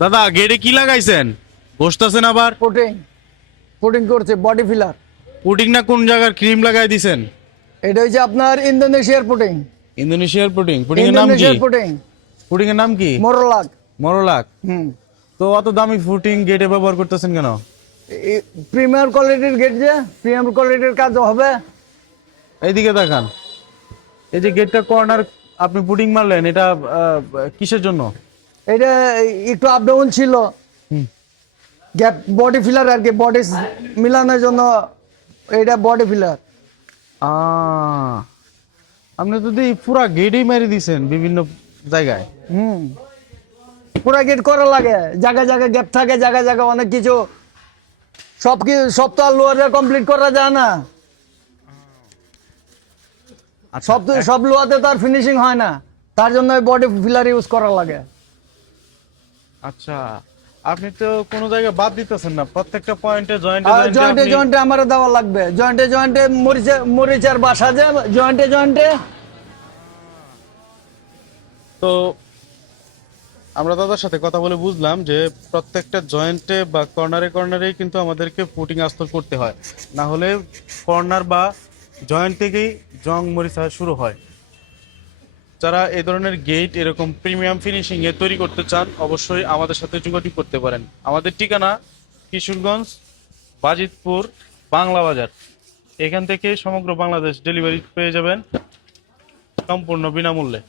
দাদা গেটে কি লাগাইছেন? বসতেছেন আবার? পুটিং পুটিং করছে বডি ফিলার। পুডিং না কোন জায়গার ক্রিম লাগাই দিছেন? এটা হচ্ছে আপনার ইন্দোনেশিয়ার পুটিং। ইন্দোনেশিয়ার পুডিং। পুডিং এর নাম কি? ইন্দোনেশিয়ার পুটিং পুডিং এর নাম কি? মোরলাক। মরলাক। হুম। তো অত দামি পুডিং গেটে ব্যবহার করতেছেন কেন? প্রিমিয়ার কোয়ালিটির গেট, যে প্রিমিয়াম কোয়ালিটির কাজ হবে। এইদিকে দেখান। এই যে গেটটা কর্নার আপনি পুডিং মারলেন, এটা কিসের জন্য? এটা একটু আপ ডাউন ছিল, হুম। গ্যাপ বডি ফিলার আর কি, বডি মিলানোর জন্য এটা বডি ফিলার। আপনি যদি পুরা গেটই মেরে দিছেন বিভিন্ন জায়গায়। হুম, পুরা গেট করা লাগে, জায়গা জায়গা গ্যাপ থাকে, জায়গা জায়গা অনেক কিছু। সব তো আর লোয়ারে কমপ্লিট করা যায় না। সব লোহাতে তো আর ফিনিশিং হয় না, তার জন্য বডি ফিলার ইউজ করা লাগে। আচ্ছা, আপনি তো কোনো জায়গায় বাদ দিতেছেন না, প্রত্যেকটা পয়েন্টে জয়েন্টে জয়েন্টে আমার দেওয়া লাগবে, জয়েন্টে জয়েন্টে মরিচের বাসা, যে জয়েন্টে জয়েন্টে। তো আমরা দাদার সাথে কথা বলে বুঝলাম যে প্রত্যেকটা জয়েন্টে বা কর্নারে কর্নারেই কিন্তু আমাদেরকে পুটিং আস্তর করতে হয়, না হলে কর্নার বা জয়েন্ট থেকেই জং মরিচা শুরু হয়। যারা এই ধরনের গেট এরকম প্রিমিয়াম ফিনিশিং এ তৈরি করতে চান, অবশ্যই আমাদের সাথে যোগাযোগ করতে পারেন। আমাদের ঠিকানা কিশোরগঞ্জ, বাজিতপুর, বাংলা বাজার। এখান থেকে সমগ্র বাংলাদেশ ডেলিভারি পেয়ে যাবেন সম্পূর্ণ বিনামূল্যে।